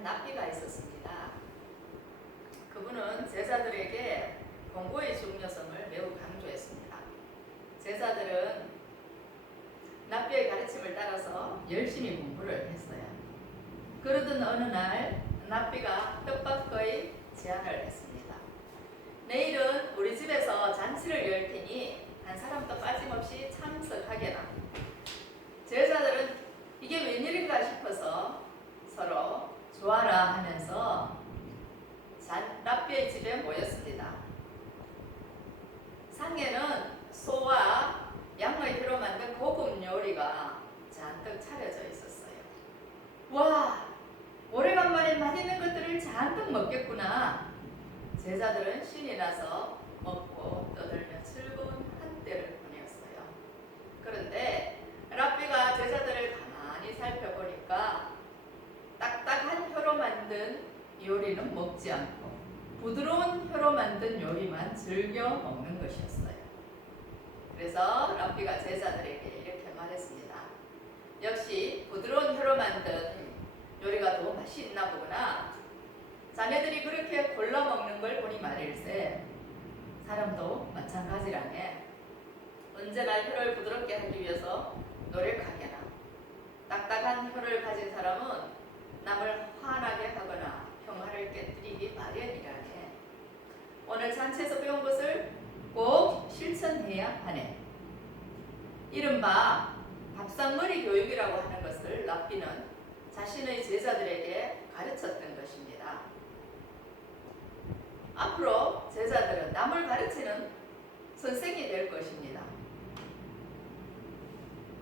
한 랍비가 있었습니다. 그분은 제자들에게 공부의 중요성을 매우 강조했습니다. 제자들은 랍비의 가르침을 따라서 열심히 공부를 했어요. 그러던 어느 날 랍비가 뜻밖의 제안을 했습니다. 내일은 우리 집에서 잔치를 열 테니 한 사람도 빠짐없이 참석하게나. 제자들은 이게 웬일인가 싶어서 서로 좋아라 하면서 랍비의 집에 모였습니다. 상에는 소와 양의 혀로 만든 고급 요리가 잔뜩 차려져 있었어요. 와, 오래간만에 맛있는 것들을 잔뜩 먹겠구나. 제자들은 신이 나서 먹고 떠들며 즐거운 한때를 보냈어요. 그런데 랍비가 제자들을 가만히 살펴보니까 딱딱한 혀로 만든 요리는 먹지 않고 부드러운 혀로 만든 요리만 즐겨 먹는 것이었어요. 그래서 랍비가 제자들에게 이렇게 말했습니다. 역시 부드러운 혀로 만든 요리가 더 맛이 있나 보구나. 자네들이 그렇게 골라 먹는 걸 보니 말일세. 사람도 마찬가지라네. 언제나 혀를 부드럽게 하기 위해서 노력하게나. 딱딱한 혀를 가진 사람은 남을 화나게 하거나 평화를 깨뜨리기 마련이라네. 오늘 잔치에서 배운 것을 꼭 실천해야 하네. 이른바 밥상머리 교육이라고 하는 것을 랍비는 자신의 제자들에게 가르쳤던 것입니다. 앞으로 제자들은 남을 가르치는 선생이 될 것입니다.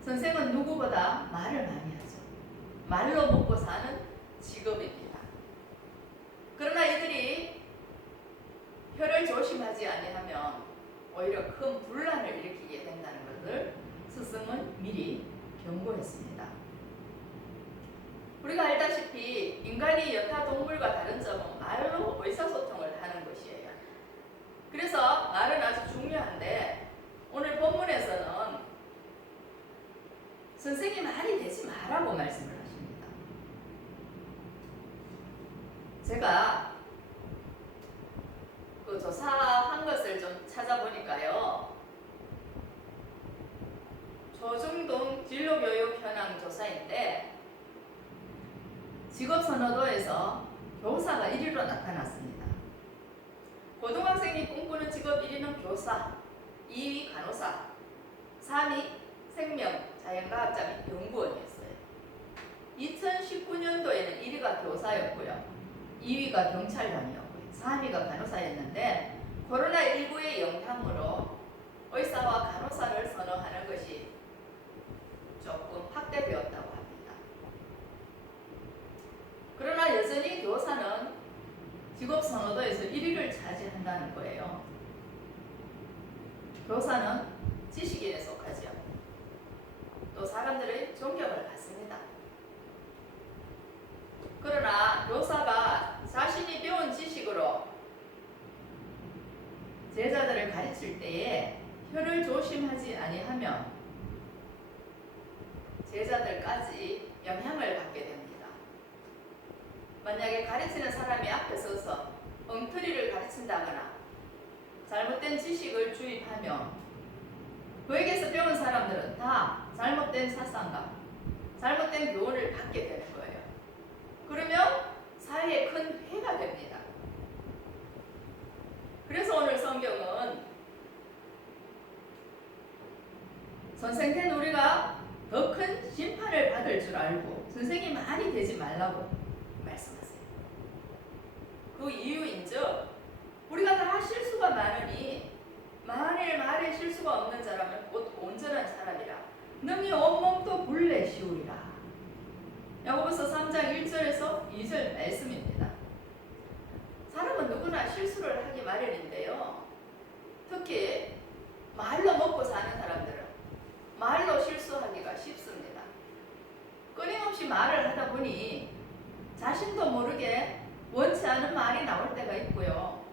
선생은 누구보다 말을 많이 하죠. 말로 먹고 사는 직업입니다. 그러나 이들이 혀를 조심하지 아니하면 오히려 큰 분란을 일으키게 된다는 것을 스승은 미리 경고했습니다. 우리가 알다시피 인간이 여타 동물과 다른 점은 말로 의사소통을 하는 것이에요. 그래서 말은 아주 중요한데 오늘 본문에서는 선생이 말이 되지 말라고 말씀을 하십니다. 제가 그 조사한 것을 좀 찾아보니까요. 조중동 진로교육 현황 조사인데 직업선호도에서 교사가 1위로 나타났습니다. 고등학생이 꿈꾸는 직업 1위는 교사, 2위 간호사, 3위 생명, 자연과학자 및 연구원이었어요. 2019년도에는 1위가 교사였고요. 2위가 경찰관이었고요. 3위가 간호사였는데 코로나19의 영향으로 의사와 간호사를 선호하는 것이 조금 확대되었다고 합니다. 그러나 여전히 교사는 직업 선호도에서 1위를 차지한다는 거예요. 교사는 지식인에 속하죠. 또 사람들의 존경을 받습니다. 그러나 교사가 자신이 배운 지식으로 제자들을 가르칠 때에 혀를 조심하지 아니하면 제자들까지 영향을 받게 됩니다. 만약에 가르치는 사람이 앞에 서서 엉터리를 가르친다거나 잘못된 지식을 주입하며 그에게서 배운 사람들은 다 잘못된 사상과 잘못된 교훈을 받게 되는 거예요. 그러면 사회에 큰 해가 됩니다. 그래서 오늘 성경은 선생된 우리가 더 큰 심판을 받을 줄 알고 선생이 많이 되지 말라고 말씀하세요. 그 이유인즉 우리가 다 실수가 많으니 만일 말에 실수가 없는 사람은 곧 온전한 사람이라 능히 온몸도 굴레 씌우리라. 야고보서 3장 1절에서 2절 말씀입니다. 사람은 누구나 실수를 하기 마련인데요. 특히 말로 먹고 사는 사람들은 말로 실수하기가 쉽습니다. 끊임없이 말을 하다 보니 자신도 모르게 원치 않은 말이 나올 때가 있고요.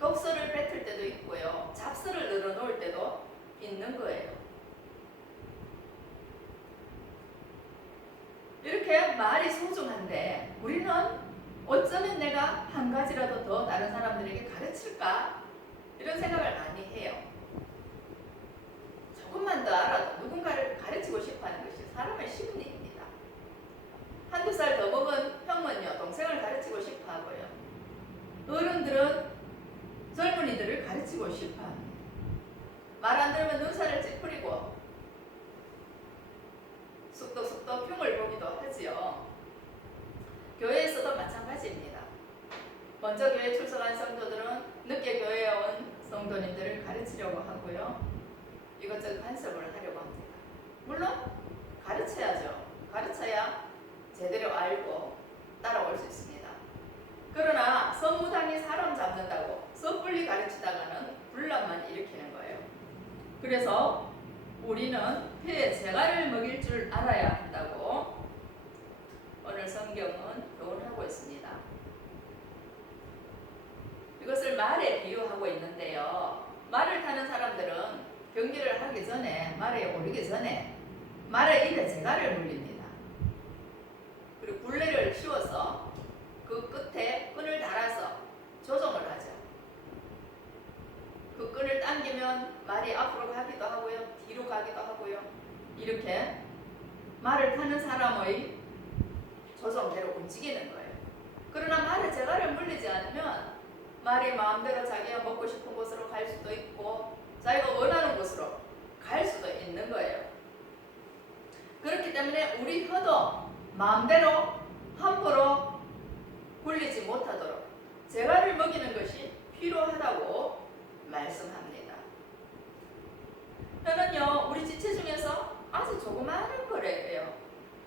독설을 뱉을 때도 있고요. 잡설을 늘어놓을 때도 있는 거예요. 이렇게 말이 소중한데 우리는 어쩌면 내가 한 가지라도 더 다른 사람들에게 가르칠까? 이런 생각을 많이 해요. 조금만 더 알아도 누군가를 가르치고 싶어하는 것이 사람의 심리입니다. 한두 살 더 먹은 형은요, 동생을 가르치고 싶어하고요. 어른들은 젊은이들을 가르치고 싶어합니다. 말 안 들으면 눈살을 찌푸리고 쑥덕쑥덕 흉을 보기도 하지요. 교회에서도 마찬가지입니다. 먼저 교회 출석한 성도들은 늦게 교회에 온 성도님들을 가르치려고 하고요. 이것저것 간섭을 하려고 합니다. 물론 가르쳐야죠. 가르쳐야 제대로 알고 따라올 수 있습니다. 그러나 선무당이 사람 잡는다고 섣불리 가르치다가는 분란만 일으키는 거예요. 그래서 우리는 폐에 재갈을 먹일 줄 알아야 한다고 오늘 성경은 교훈하고 있습니다. 이것을 말에 비유하고 있는데요. 말을 타는 사람들은 경기를 하기 전에, 말에 오르기 전에 말의 입에 재갈을 물립니다. 그리고 굴레를 씌워서 그 끝에 끈을 달아서 조정을 하죠. 그 끈을 당기면 말이 앞으로 가기도 하고요, 뒤로 가기도 하고요. 이렇게 말을 타는 사람의 조정대로 움직이는 거예요. 그러나 말에 재갈을 물리지 않으면 말이 마음대로 자기가 먹고 싶은 곳으로 갈 수도 있고 자기가 원하는 곳으로 갈 수도 있는 거예요. 그렇기 때문에 우리 혀도 마음대로 함부로 굴리지 못하도록 재갈을 먹이는 것이 필요하다고 말씀합니다. 혀는요, 우리 지체 중에서 아주 조그마한 거래요.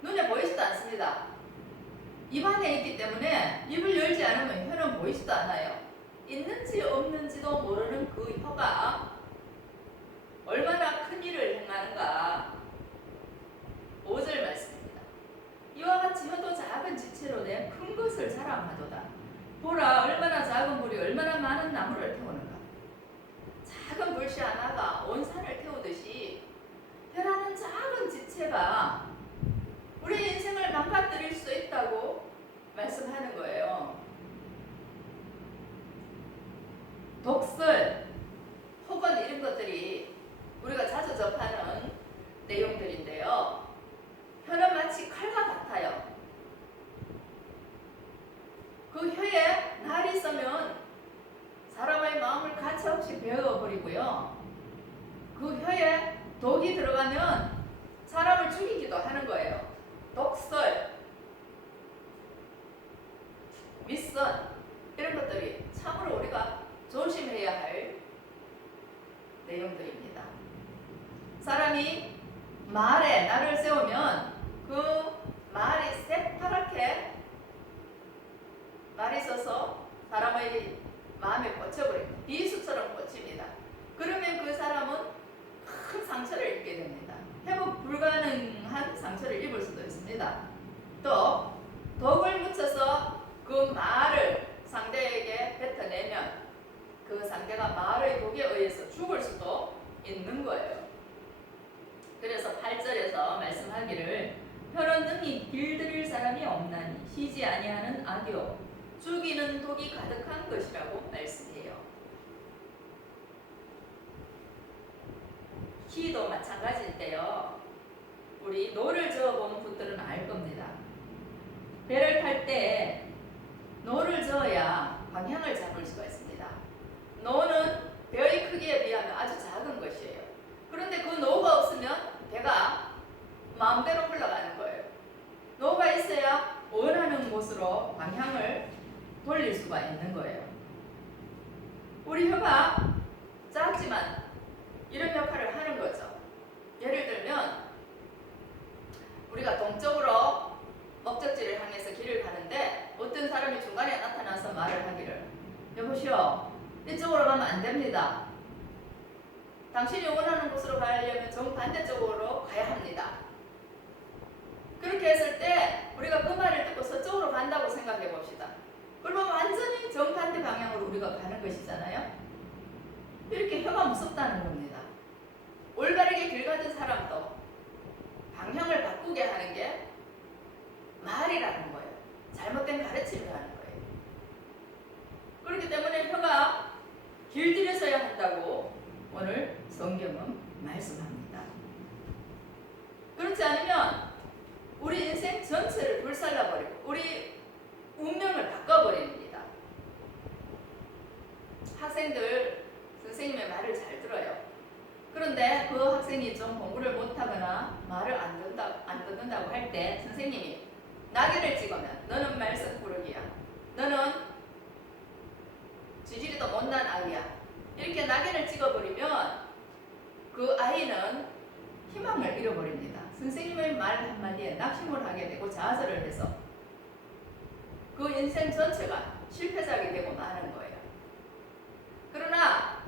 눈에 보이지도 않습니다. 입 안에 있기 때문에 입을 열지 않으면 혀는 보이지도 않아요. 있는지 없는지도 모르는 그 혀가 얼마나 큰 일을 행하는가 5절 말씀입니다. 이와 같이 혀도 작은 지체로 내 큰 것을 자랑하도다. 보라, 얼마나 작은 불이 얼마나 많은 나무를 태우는가. 작은 불씨 하나가 온 산을 태우듯이 혀라는 작은 지체가 우리 인생을 망가뜨릴 수 있다고 말씀하는 거예요. 독설 혹은 이런 것들이 우리가 자주 접하는 내용들인데요. 혀는 마치 칼과 같아요. 그 혀에 날이 서면 사람의 마음을 가차없이 베어버리고요. 그 혀에 독이 들어가면 사람을 죽이기도 하는 거예요. 독설, 윗선 이런 것들이 참으로 우리가 조심해야 할 내용들입니다. 사람이 말에 날을 세우면 그 말이 새파랗게 말이 서서 사람의 마음에 꽂혀버립니다. 비수처럼 꽂힙니다. 그러면 그 사람은 큰 상처를 입게 됩니다. 회복 불가능한 상처를 입을 수도 있습니다. 또 독을 묻혀서 그 말을 상대에게 뱉어내면 그 상대가 말의 독에 의해서 죽을 수도 있는 거예요. 그래서 8절에서 말씀하기를 혀는 능히 길들일 사람이 없나니 희지 아니하는 악이요 죽이는 독이 가득한 것이라고 말씀해요. 키도 마찬가지인데요. 우리 노를 저어본 분들은 알 겁니다. 배를 탈 때 노를 저어야 방향을 잡을 수가 있습니다. 노는 배의 크기에 비하면 아주 작은 것이에요. 그런데 그 노가 없으면 배가 마음대로 흘러가는 거예요. 노가 있어야 원하는 곳으로 방향을 돌릴 수가 있는 거예요. 우리 혀가 작지만 이런 역할을 하는 거죠. 예를 들면 우리가 동쪽으로 목적지를 향해서 길을 가는데 어떤 사람이 중간에 나타나서 말을 하기를 여보시오, 이쪽으로 가면 안 됩니다. 당신이 원하는 곳으로 가려면 정반대쪽으로 가야 합니다. 그렇게 했을 때 우리가 그 말을 듣고 서쪽으로 간다고 생각해 봅시다. 그러면 완전히 정반대 방향으로 우리가 가는 것이잖아요. 이렇게 혀가 무섭다는 겁니다. 올바르게 길 가던 사람도 방향을 바꾸게 하는 게 말이라는 거예요. 잘못된 가르침이라는 거예요. 만약에 선생님이 낙인을 찍으면 너는 말썽꾸러기야, 너는 지지리도 못난 아이야, 이렇게 낙인을 찍어버리면 그 아이는 희망을 잃어버립니다. 선생님의 말 한마디에 낙심을 하게 되고 좌절을 해서 그 인생 전체가 실패작이 되고 마는 거예요. 그러나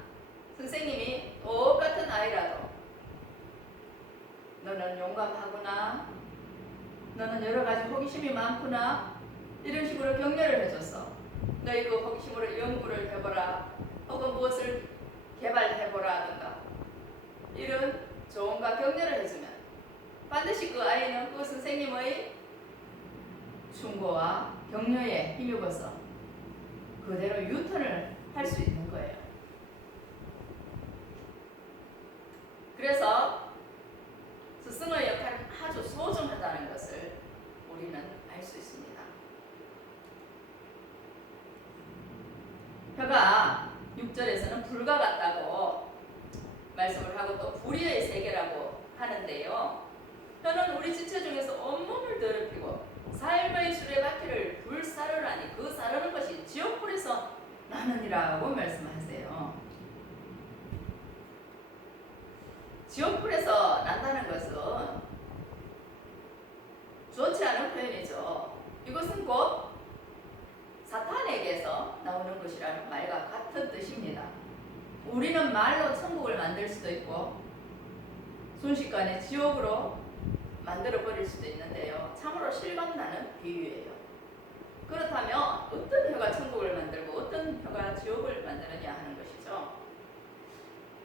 선생님이 똑같은 아이라도 너는 용감하구나, 너는 여러 가지 호기심이 많구나, 이런 식으로 격려를 해줬어. 너희 그 호기심으로 연구를 해보라, 혹은 무엇을 개발해보라든가 이런 조언과 격려를 해주면 반드시 그 아이는 그 선생님의 충고와 격려에 힘입어서 그대로 유턴을 할 수 있는 거예요. 그래서 스승의 역할은 아주 소중하다는 것을 우리는 알 수 있습니다. 혀가 6절에서는 불과 같다고 말씀을 하고 또 불의의 세계라고 하는데요. 혀는 우리 지체 중에서 온몸을 더럽히고 삶의 수레바퀴를 불사르라니 그 사르는 것이 지옥불에서 나느니라고 말씀하세요. 지옥불에서 난다는 것은 좋지 않은 표현이죠. 이것은 곧 사탄에게서 나오는 것이라는 말과 같은 뜻입니다. 우리는 말로 천국을 만들 수도 있고 순식간에 지옥으로 만들어 버릴 수도 있는데요. 참으로 실감나는 비유예요. 그렇다면 어떤 혀가 천국을 만들고 어떤 혀가 지옥을 만드느냐 하는 것이죠.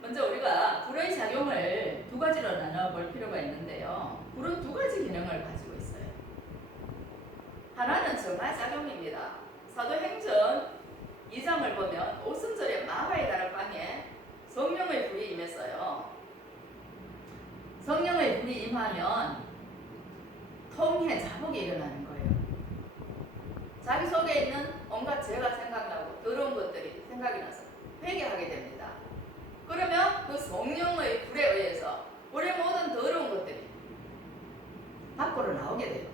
먼저 우리가 불의 작용을 두 가지로 나눠볼 필요가 있는데요. 불은 두 가지 기능을 가지고 있어요. 하나는 정화 작용입니다. 사도행전 2장을 보면 오순절에 마가의 다락방에 성령의 불이 임했어요. 성령의 불이 임하면 통해 자복이 일어나는 거예요. 자기 속에 있는 온갖 죄가 생각나고 더러운 것들이 생각이 나서 회개하게 됩니다. 그러면 그 성령의 불에 의해서 우리의 모든 더러운 것들이 밖으로 나오게 돼요.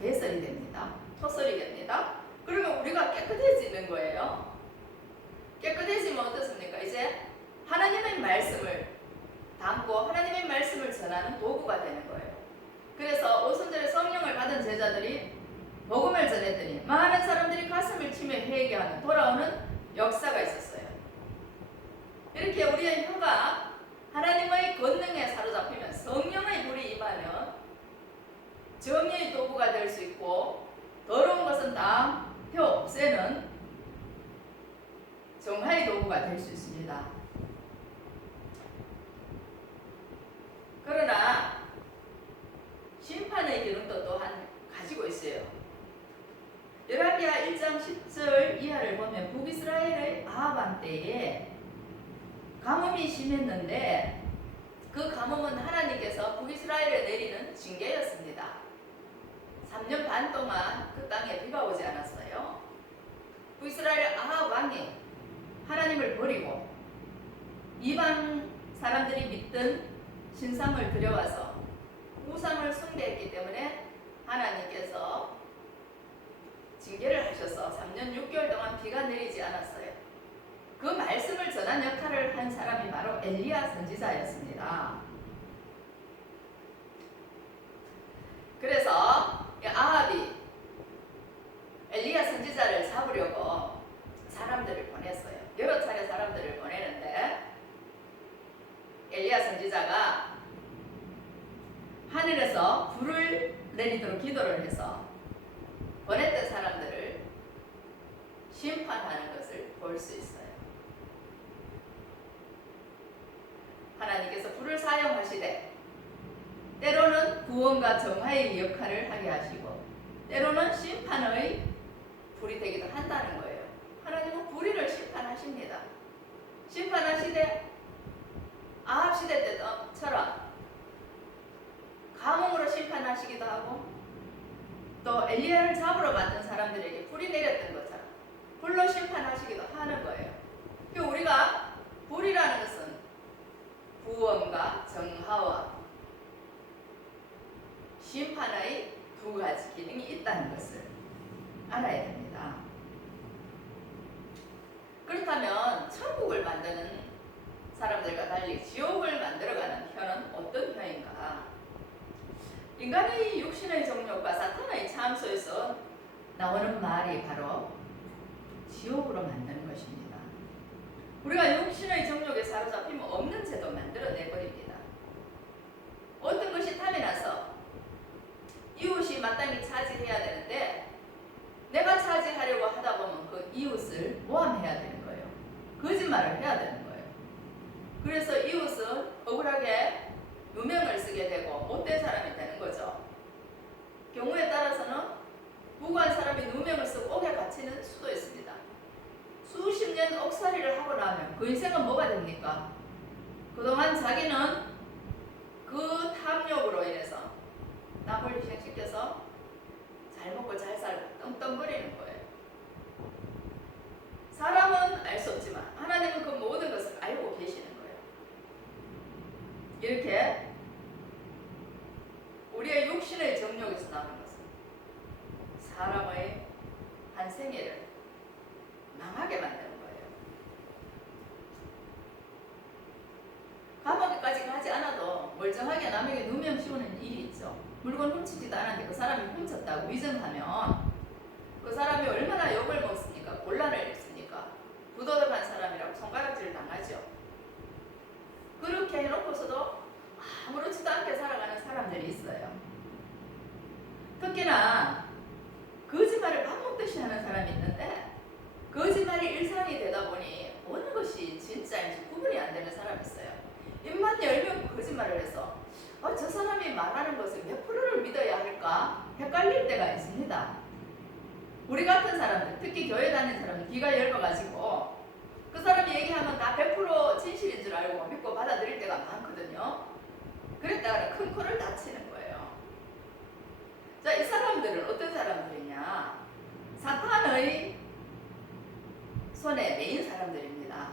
배설이 됩니다. 토설이 됩니다. 그러면 우리가 깨끗해지는 거예요. 깨끗해지면 어떻습니까? 이제 하나님의 말씀을 담고 하나님의 말씀을 전하는 도구가 되는 거예요. 그래서 오순절에 성령을 받은 제자들이 복음을 전했더니 많은 사람들이 가슴을 치며 회개하는 돌아오는 역사가 있었어요. 이렇게 우리의 혀가 하나님의 권능에 사로잡히면 성령의 불이 임하면 정의의 도구가 될 수 있고 더러운 것은 다 혀 없애는 정화의 도구가 될 수 있습니다. 그러나 심판의 기능도 또한 가지고 있어요. 열왕기하 1장 10절 이하를 보면 북이스라엘의 아합 때에 가뭄이 심했는데 그 가뭄은 하나님께서 북이스라엘에 내리는 징계였습니다. 3년 반 동안 그 땅에 비가 오지 않았어요. 북이스라엘 아합 왕이 하나님을 버리고 이방 사람들이 믿던 신상을 들여와서 우상을 숭배했기 때문에 하나님께서 징계를 하셔서 3년 6개월 동안 비가 내리지 않았어요. 그 말씀을 전한 역할을 한 사람이 바로 엘리야 선지자였습니다. 그래서 아합이 엘리야 선지자를 잡으려고 사람들을 보냈어요. 여러 차례 사람들을 보내는데 엘리야 선지자가 하늘에서 불을 내리도록 기도를 해서 보냈던 사람들을 심판하는 것을 볼 수 있어요. 하나님께서 불을 사용하시되 때로는 구원과 정화의 역할을 하게 하시고 때로는 심판의 불이 되기도 한다는 거예요. 하나님은 불의를 심판하십니다. 심판하시되 아합 시대 때처럼 가뭄으로 심판하시기도 하고 또 엘리야를 잡으러 갔던 사람들에게 불이 내렸던 것처럼 불로 심판하시기도 하는 거예요. 우리가 불이라는 것은 구원과 정화와 심판의 두 가지 기능이 있다는 것을 알아야 됩니다. 그렇다면 천국을 만드는 사람들과 달리 지옥을 만들어가는 혀는 어떤 혀인가? 인간의 육신의 정욕과 사탄의 참소에서 나오는 말이 바로 지옥으로 만드는 것입니다. 우리가 육신의 정욕에 사로잡히면 없는 죄도 만들어내버립니다. 어떤 것이 탐이 나서 이웃이 마땅히 차지해야 되는데 내가 차지하려고 하다 보면 그 이웃을 모함해야 되는 거예요. 거짓말을 해야 되는 거예요. 그래서 이웃은 억울하게 누명을 쓰게 되고 못된 사람이 되는 거죠. 경우에 따라서는 무고한 사람이 누명을 쓰고 옥에 갇히는 수도 있습니다. 수십 년 옥살이를 하고 나면 그 인생은 뭐가 됩니까? 그동안 자기는 그 탐욕으로 인해서 남을 희생시켜서 잘 먹고 잘 살고 떵떵거리는 거예요. 사람은 알 수 없지만 하나님은 그 모든 것을 알고 계시는 거예요. 이렇게 우리의 육신의 정욕에서 나오는 것은 사람의 한 생애를 망하게 만드는 거예요. 감옥에까지 가지 않아도 멀쩡하게 남에게 누명 씌우는 일이 있죠. 물건 훔치지도 않았는데 그 사람이 훔쳤다고 위증하면 그 사람이 얼마나 욕을 먹습니까? 곤란을 입습니까? 부도덕한 사람이라고 손가락질을 당하죠. 그렇게 해놓고서도 아무렇지도 않게 살아가는 사람들이 있어요. 특히나 거짓말을 밥 먹듯이 하는 사람이 있는데 거짓말이 일상이 되다 보니 어느 것이 진짜인지 구분이 안 되는 사람이 있어요. 입만 열면 거짓말을 해서 저 사람이 말하는 것을 몇 프로를 믿어야 할까 헷갈릴 때가 있습니다. 우리 같은 사람들, 특히 교회 다니는 사람들 귀가 열어가지고 그 사람이 얘기하면 다 100% 진실인 줄 알고 믿고 받아들일 때가 많거든요. 그랬다가 큰 코를 다치는 거예요. 자, 이 사람들은 어떤 사람들이냐? 사탄의 손에 매인 사람들입니다.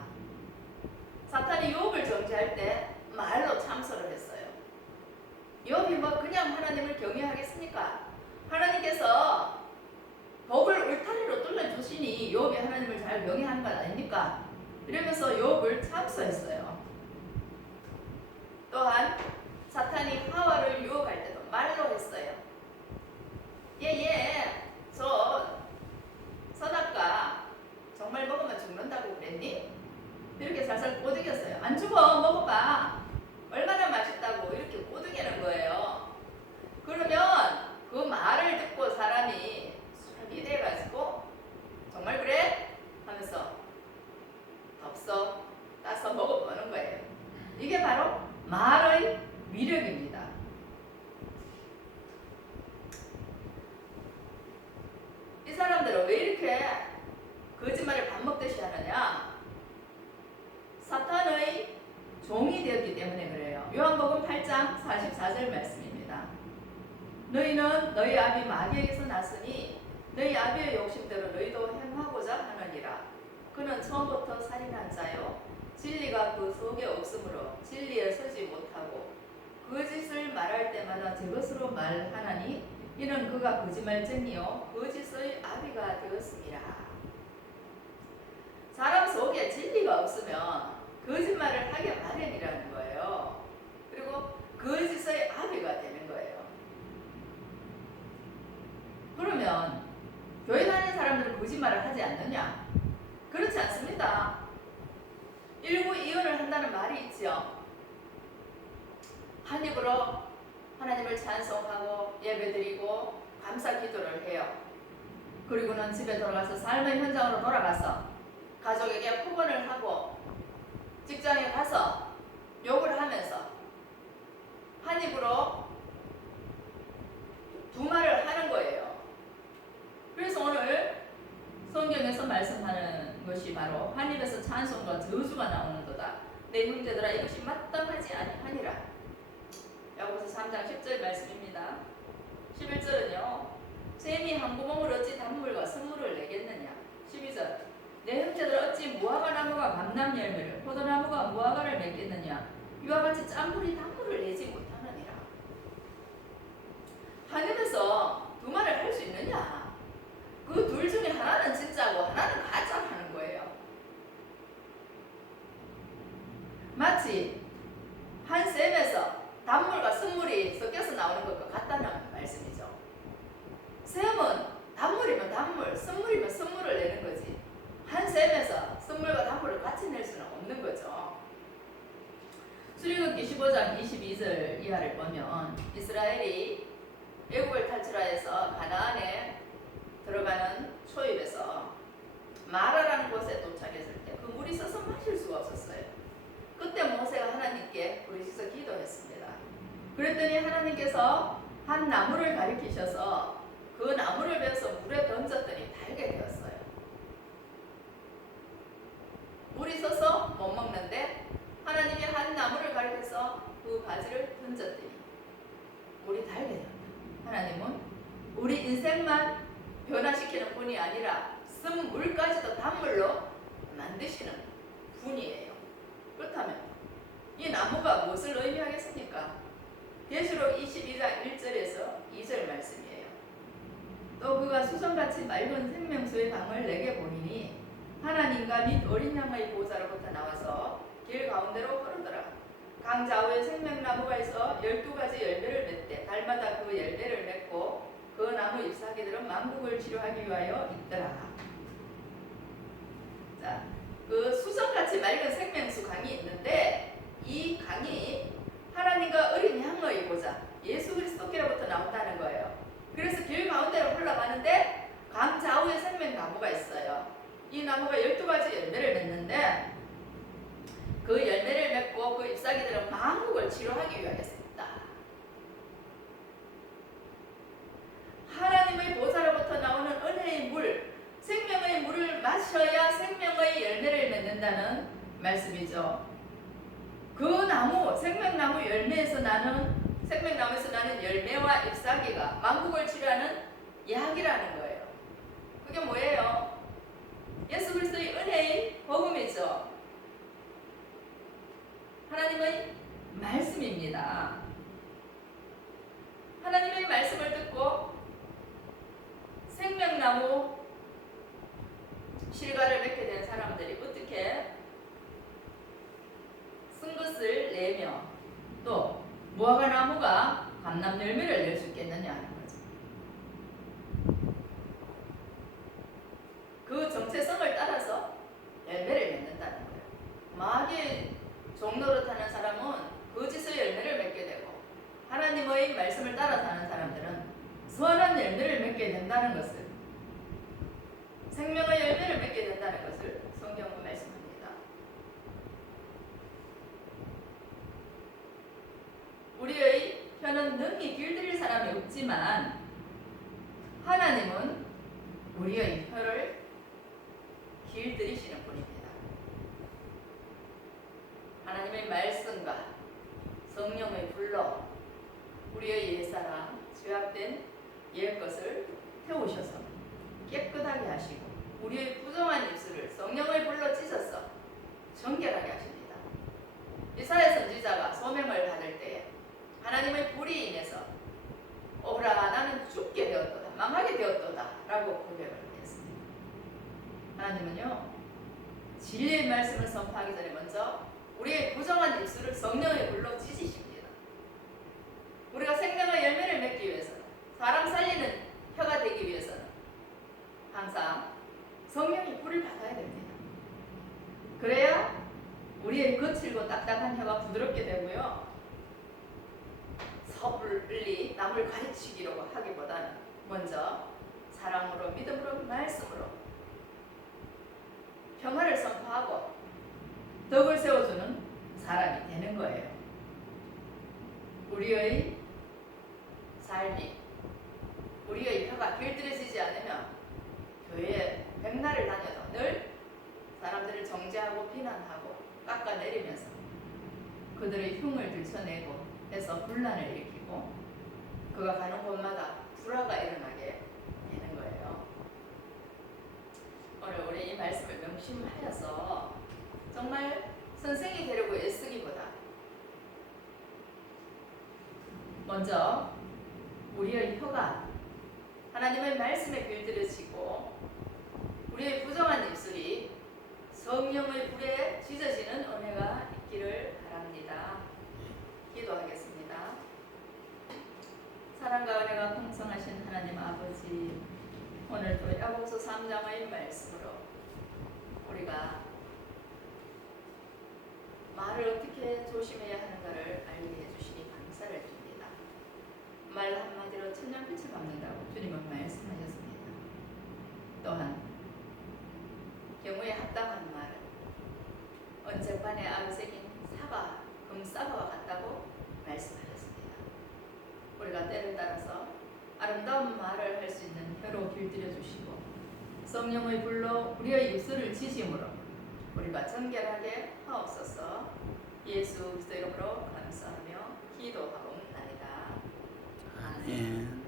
사탄이 욥을 정죄할 때 말로 참소를 했어요. 욥이 뭐 그냥 하나님을 경외하겠습니까? 하나님께서 복을 울타리로 뚫어주시니 욥이 하나님을 잘 경외하는 것 아닙니까? 이러면서 욥을 참소했어요. 또한 사탄이 하와를 유혹할 때도 말로 했어요. 저 선악과 정말 먹으면 죽는다고 그랬니? 이렇게 살살 꼬드겼어요. 안 죽어, 먹어봐. 얼마나 맛있다고 이렇게 꼬드기는 거예요. 그러면 그 말을 듣고 사람이 술이 돼가지고 정말 그래? 하면서 덥석 따서 먹어보는 거예요. 이게 바로 말의 위력입니다. 이 사람들은 왜 이렇게 거짓말을 밥 먹듯이 하느냐? 사탄의 종이 되었기 때문에 그래요. 요한복음 8장 44절 말씀입니다. 너희는 너희 아비 마귀에게서 났으니 너희 아비의 욕심대로 너희도 행하고자 하느니라. 그는 처음부터 살인한 자요 진리가 그 속에 없으므로 진리에 서지 못하고 거짓을 말할 때마다 제 것으로 말하나니 이는 그가 거짓말쟁이요 거짓의 아비가 되었습니다. 사람 속에 진리가 없으면 거짓말을 하게 마련이라는 거예요. 그리고 거짓의 아비가 되는 거예요. 그러면 교회 다니는 사람들은 거짓말을 하지 않느냐? 그렇지 않습니다. 일구이연을 한다는 말이 있죠. 한 입으로 하나님을 찬송하고 예배드리고 감사 기도를 해요. 그리고는 집에 돌아가서 삶의 현장으로 돌아가서 가족에게 폭언을 하고 직장에 가서 욕을 하면서 한 입으로 두 말을 하는 거예요. 그래서 오늘 성경에서 말씀하는 것이 바로 한 입에서 찬송과 저주가 나오는도다. 내 형제들아 이것이 마땅하지 아니하니라. 야고보서 3장 10절 말씀입니다. 11절은요. 샘이 한 구멍을 어찌 단물과 선물을 내겠느냐. 12절 내 형제들 어찌 무화과 나무가 감람 열매를 포도나무가 무화과를 맺겠느냐. 이와 같이 짠물이 단물을 내지 못하느니라. 하늘에서 15장 22절 이하를 보면 이스라엘이 애국을 탈출하여서 가나안에 들어가는 초입에서 마라라는 곳에 도착했을 때 그 물이 써서 마실 수가 없었어요. 그때 모세가 하나님께 부르짖어 기도했습니다. 그랬더니 하나님께서 한 나무를 가리키셔서 그 나무를 베어서 물에 던졌더니 달게 되었어요. 물이 써서 못 먹는데 하나님이 한 나무를 가리켜서 그 가지를 던졌더니 물이 달게 되었다. 하나님은 우리 인생만 변화시키는 분이 아니라 쓴 물까지도 단물로 만드시는 분이에요. 그렇다면 이 나무가 무엇을 의미하겠습니까? 계시록 22장 1절에서 2절 말씀이에요. 또 그가 수정같이 맑은 생명수의 강을 내게 보이니 하나님과 및 어린 양의 보좌로부터 나와서 길 가운데로 흐르더라. 강 좌우에 생명나무가 있어 12가지 열매를 맺되 달마다 그 열매를 맺고 그 나무 잎사귀들은 만국을 치료하기 위하여 있더라. 자, 그 수정같이 맑은 생명수 강이 있는데 이 강이 하나님과 어린 양의 보좌 예수 그리스도께로부터 나온다는 거예요. 그래서 길 가운데로 흘러가는데 강 좌우에 생명나무가 있어요. 이 나무가 12가지 열매를 맺는데 그 열매를 맺고 그 잎사귀들은 만국을 치료하기 위하였습니다. 하나님의 보좌로부터 나오는 은혜의 물, 생명의 물을 마셔야 생명의 열매를 맺는다는 말씀이죠. 그 나무, 생명나무 열매에서 나는 생명나무에서 나는 열매와 잎사귀가 만국을 치료하는 약이라는 거예요. 그게 뭐예요? 예수 그리스도의 은혜의 복음이죠. 하나님의 말씀입니다. 하나님의 말씀을 듣고 생명나무 실과를 맺게 된 사람들이 어떻게 쓴 것을 내며 또 무화과 나무가 감람 열매를 낼 수 있겠느냐 하는 거죠. 그 정체성을 따라서 열매를 맺는다는 거예요. 마귀의 종로로 타는 사람은 거짓의 열매를 맺게 되고 하나님의 말씀을 따라 사는 사람들은 선한 열매를 맺게 된다는 것을, 생명의 열매를 맺게 된다는 것을 성경은 말씀합니다. 우리의 혀는 능히 길들일 사람이 없지만 하나님은 우리의 혀를 길들이시는 분입니다. 하나님의 말씀과 성령의 불로 우리의 옛사람, 죄악된 옛것을 태우셔서 깨끗하게 하시고 우리의 부정한 입술을 성령의 불로 찢어서 정결하게 하십니다. 이사야 선지자가 소명을 받을 때에 하나님의 불이 인해서 오라 나는 죽게 되었도다, 망하게 되었도다 라고 고백을 했습니다. 하나님은요 진리의 말씀을 선포하기 전에 먼저 우리의 부정한 입술을 성령의 불로 찢으십니다. 우리가 생명의 열매를 맺기 위해서는, 사람 살리는 혀가 되기 위해서는 항상 성령의 불을 받아야 됩니다. 그래야 우리의 거칠고 딱딱한 혀가 부드럽게 되고요, 섣불리 남을 가르치기로 하기보다는 먼저 사랑으로, 믿음으로, 말씀으로 평화를 선포하고 덕을 세워주는 사람이 되는 거예요. 우리의 삶이, 우리의 혀가 길들여지지 않으면 교회에 백날을 다녀도 늘 사람들을 정죄하고 비난하고 깎아내리면서 그들의 흉을 들춰내고 해서 분란을 일으키고 그가 가는 곳마다 불화가 일어나게 되는 거예요. 오늘 우리 이 말씀을 명심하여서 정말 선생이 되려고 애쓰기보다 먼저 우리의 혀가 하나님의 말씀에 길들여지고 우리의 부정한 입술이 성령의 불에 찢어지는 은혜가 있기를 바랍니다. 기도하겠습니다. 사랑과 은혜가 풍성하신 하나님 아버지, 오늘도 야고보서 3장의 말씀으로 우리가 말을 어떻게 조심해야 하는가를 알게 해주시니 감사를 드립니다. 말 한마디로 천년빛을 갚는다고 주님은 말씀하셨습니다. 또한 경우에 합당한 말은 언쟁반의 아우색인 사바, 금사바와 같다고 말씀하셨습니다. 우리가 때를 따라서 아름다운 말을 할 수 있는 혀로 길들여 주시고 성령의 불로 우리의 입술을 지심으로 우리가 정결하게 하옵소서. 예수 그리스도 이름으로 감사하며 기도하옵나이다. 아멘.